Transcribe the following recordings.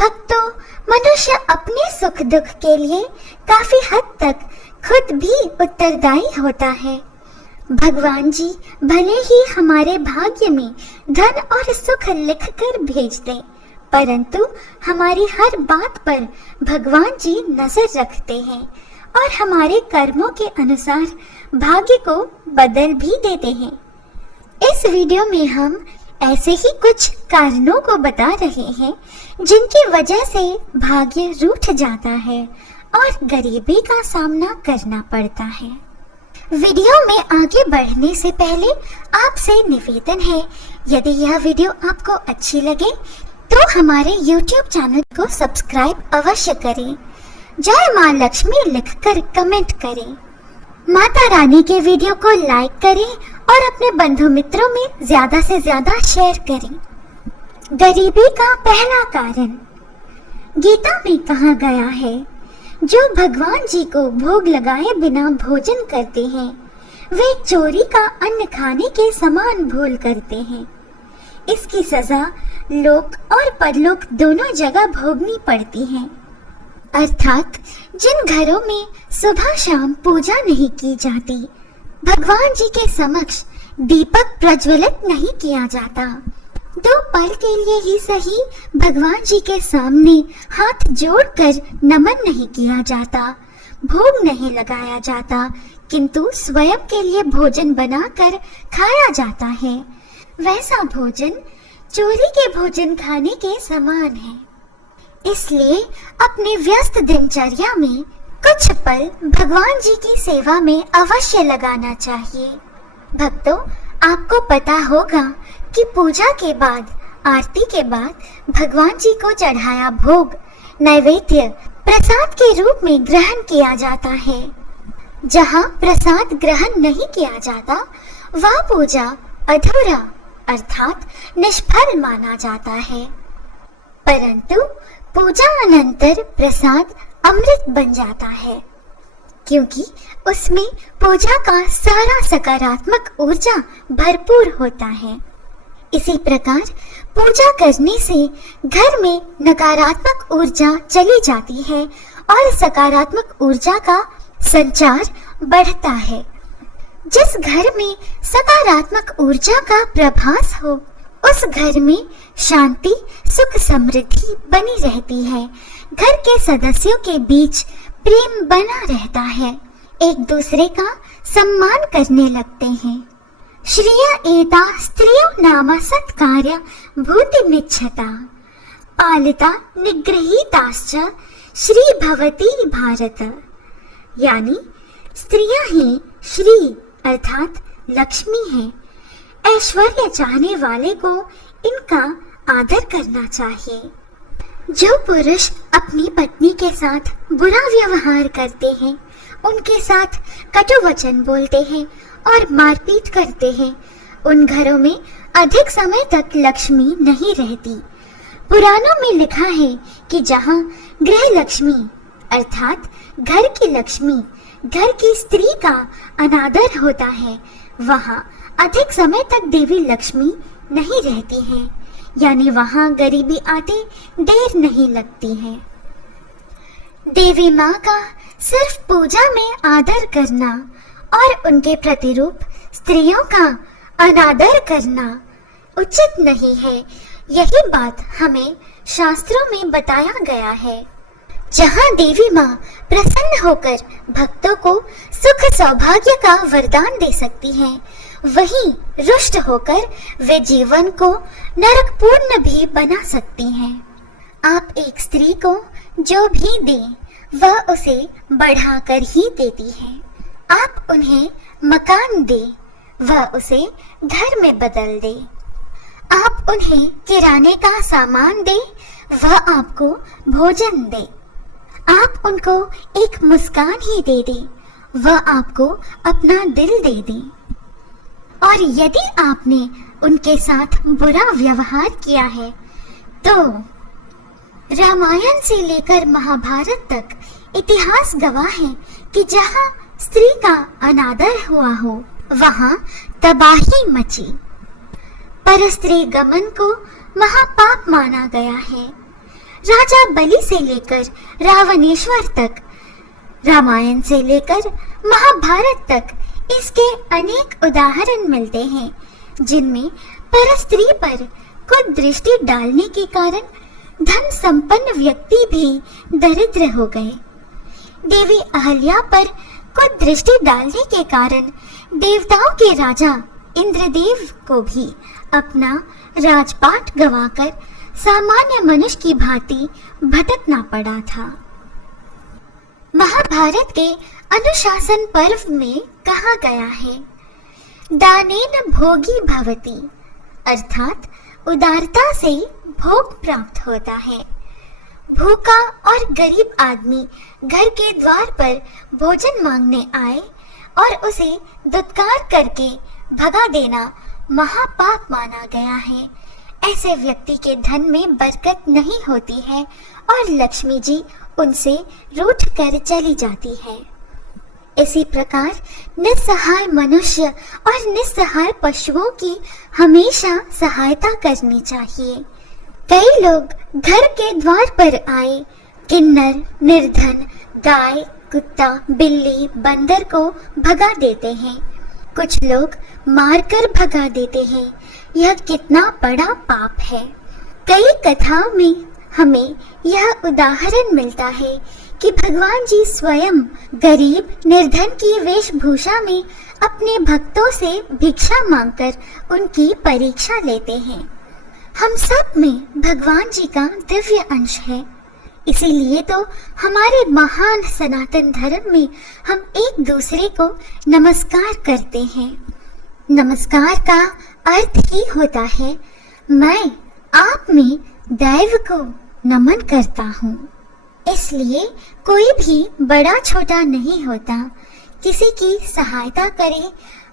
भक्तों, मनुष्य अपने सुख दुख के लिए काफी हद तक खुद भी उत्तरदायी होता है। भगवान जी भले ही हमारे भाग्य में धन और सुख लिखकर भेज दें, परंतु हमारी हर बात पर भगवान जी नजर रखते हैं और हमारे कर्मों के अनुसार भाग्य को बदल भी देते हैं। इस वीडियो में हम ऐसे ही कुछ कारणों को बता रहे हैं जिनकी वजह से भाग्य रूठ जाता है और गरीबी का सामना करना पड़ता है। वीडियो में आगे बढ़ने से पहले आपसे निवेदन है, यदि यह वीडियो आपको अच्छी लगे तो हमारे YouTube चैनल को सब्सक्राइब अवश्य करें। जय माँ लक्ष्मी लिखकर कमेंट करें। माता रानी के वीडियो को लाइक करें और अपने बंधु मित्रों में ज्यादा से ज्यादा शेयर करें। गरीबी का पहला कारण गीता में कहा गया है, जो भगवान जी को भोग लगाए बिना भोजन करते हैं वे चोरी का अन्न खाने के समान भूल करते हैं। इसकी सजा लोक और परलोक दोनों जगह भोगनी पड़ती है। अर्थात जिन घरों में सुबह शाम पूजा नहीं की जाती, भगवान जी के समक्ष दीपक प्रज्वलित नहीं किया जाता, 2 पल के लिए ही सही भगवान जी के सामने हाथ जोड़कर नमन नहीं किया जाता, भोग नहीं लगाया जाता, किंतु स्वयं के लिए भोजन बनाकर खाया जाता है, वैसा भोजन चोरी के भोजन खाने के समान है। इसलिए अपने व्यस्त दिनचर्या में कुछ पल भगवान जी की सेवा में अवश्य लगाना चाहिए। भक्तों, आपको पता होगा कि पूजा के बाद, आरती के बाद भगवान जी को चढ़ाया भोग नैवेद्य प्रसाद के रूप में ग्रहण किया जाता है। जहाँ प्रसाद ग्रहण नहीं किया जाता वह पूजा अधूरा अर्थात निष्फल माना जाता है। परंतु पूजा अनंतर प्रसाद अमृत बन जाता है, क्योंकि उसमें पूजा का सारा सकारात्मक ऊर्जा भरपूर होता है। इसी प्रकार पूजा करने से घर में नकारात्मक ऊर्जा चली जाती है और सकारात्मक ऊर्जा का संचार बढ़ता है। जिस घर में सकारात्मक ऊर्जा का प्रभास हो, उस घर में शांति सुख समृद्धि बनी रहती है। घर के सदस्यों के बीच प्रेम बना रहता है, एक दूसरे का सम्मान करने लगते हैं। श्रिया एता स्त्रियो नाम सत्कार्य भूतिमिच्छता पालिता निगृहीताश्च श्री भवती भारत। यानी स्त्रियां ही श्री अर्थात लक्ष्मी है। ऐश्वर्य चाहने वाले को इनका आदर करना चाहिए। जो पुरुष अपनी पत्नी के साथ बुरा व्यवहार करते हैं, उनके साथ कटु वचन बोलते हैं और मारपीट करते हैं, उन घरों में अधिक समय तक लक्ष्मी नहीं रहती। पुराणों में लिखा है कि जहाँ गृह लक्ष्मी अर्थात घर की लक्ष्मी, घर की स्त्री का अनादर होता है, वहाँ अधिक समय तक देवी लक्ष्मी नहीं रहती है, यानी वहाँ गरीबी आते देर नहीं लगती है। देवी माँ का सिर्फ पूजा में आदर करना और उनके प्रतिरूप स्त्रियों का अनादर करना उचित नहीं है। यही बात हमें शास्त्रों में बताया गया है। जहाँ देवी माँ प्रसन्न होकर भक्तों को सुख सौभाग्य का वरदान दे सकती हैं, वहीं रुष्ट होकर वे जीवन को नरकपूर्ण भी बना सकती हैं। आप एक स्त्री को जो भी दें, वह उसे बढ़ाकर ही देती है। आप उन्हें मकान दें, वह उसे घर में बदल दे। आप उन्हें किराने का सामान दें, वह आपको भोजन दे। आप उनको एक मुस्कान ही दे दे, वह आपको अपना दिल दे दे। और यदि आपने उनके साथ बुरा व्यवहार किया है तो रामायण से लेकर महाभारत तक इतिहास गवाह है कि जहाँ स्त्री का अनादर हुआ हो वहाँ तबाही मची। पर स्त्री गमन को महापाप माना गया है। राजा बलि से लेकर रावणेश्वर तक, रामायण से लेकर महाभारत तक इसके अनेक उदाहरण मिलते हैं, जिनमें परस्त्री पर कुदृष्टि डालने के कारण धन संपन्न व्यक्ति भी दरिद्र हो गए। देवी अहल्या पर कुदृष्टि डालने के कारण देवताओं के राजा इंद्रदेव को भी अपना राजपाट गंवाकर सामान्य मनुष्य की भांति भटकना पड़ा था। महाभारत के अनुशासन पर्व में कहा गया है, दानेन भोगी भवति, अर्थात उदारता से भोग प्राप्त होता है। भूखा और गरीब आदमी घर के द्वार पर भोजन मांगने आए और उसे दुत्कार करके भगा देना महापाप माना गया है। ऐसे व्यक्ति के धन में बरकत नहीं होती है और लक्ष्मी जी उनसे रूठ कर चली जाती है। इसी प्रकार निस्सहाय मनुष्य और निस्सहाय पशुओं की हमेशा सहायता करनी चाहिए। कई लोग घर के द्वार पर आए किन्नर, निर्धन, गाय, कुत्ता, बिल्ली, बंदर को भगा देते हैं। कुछ लोग मारकर भगा देते हैं। यह कितना बड़ा पाप है। कई कथाओं में हमें यह उदाहरण मिलता है कि भगवान जी स्वयं गरीब निर्धन की वेशभूषा में अपने भक्तों से भिक्षा मांगकर उनकी परीक्षा लेते हैं। हम सब में भगवान जी का दिव्य अंश है, इसीलिए तो हमारे महान सनातन धर्म में हम एक दूसरे को नमस्कार करते हैं। नमस्कार का अर्थ ही होता है मैं आप में दैव को नमन करता हूँ। इसलिए कोई भी बड़ा छोटा नहीं होता। किसी की सहायता करे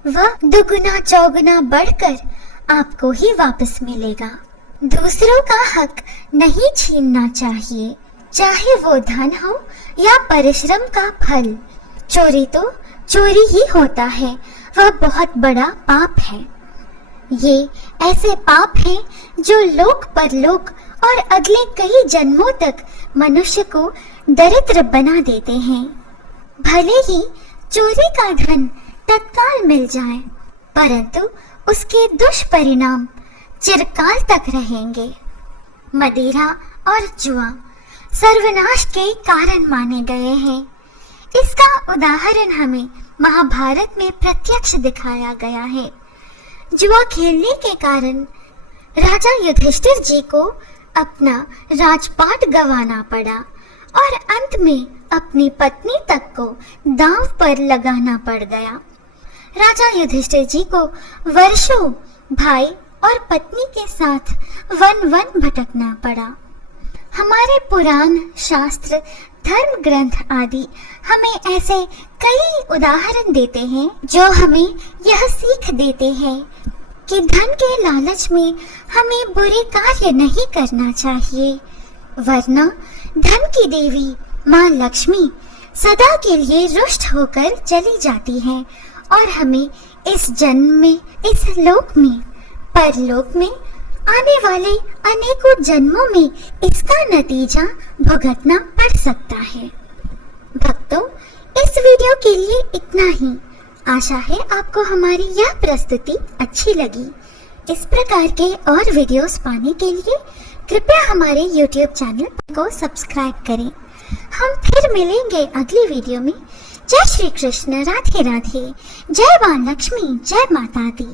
वह दुगुना चौगुना बढ़कर आपको ही वापस मिलेगा। दूसरों का हक नहीं छीनना चाहिए, चाहे वो धन हो या परिश्रम का फल। चोरी तो चोरी ही होता है, वह बहुत बड़ा पाप है। ये ऐसे पाप हैं जो लोक परलोक और अगले कई जन्मों तक मनुष्य को दरिद्र बना देते हैं। भले ही चोरी का धन तत्काल मिल जाए, परंतु उसके दुष्परिणाम चिरकाल तक रहेंगे। मदिरा और जुआ सर्वनाश के कारण माने गए हैं। इसका उदाहरण हमें महाभारत में प्रत्यक्ष दिखाया गया है। जुआ खेलने के कारण राजा युधिष्ठिर जी को अपना राजपाट गंवाना पड़ा और अंत में अपनी पत्नी तक को दांव पर लगाना पड़ गया। राजा युधिष्ठिर जी को वर्षों भाई और पत्नी के साथ वन वन भटकना पड़ा। हमारे पुराण, शास्त्र, धर्म ग्रंथ आदि हमें ऐसे कई उदाहरण देते हैं जो हमें यह सीख देते हैं कि धन के लालच में हमें बुरे कार्य नहीं करना चाहिए, वरना धन की देवी माँ लक्ष्मी सदा के लिए रुष्ट होकर चली जाती है और हमें इस जन्म में, इस लोक में, परलोक में, आने वाले अनेकों जन्मों में इसका नतीजा भुगतना पड़ सकता है। भक्तों, इस वीडियो के लिए इतना ही। आशा है आपको हमारी यह प्रस्तुति अच्छी लगी। इस प्रकार के और वीडियोस पाने के लिए कृपया हमारे YouTube चैनल को सब्सक्राइब करें। हम फिर मिलेंगे अगली वीडियो में। जय श्री कृष्ण, राधे राधे, जय मां लक्ष्मी, जय माता दी।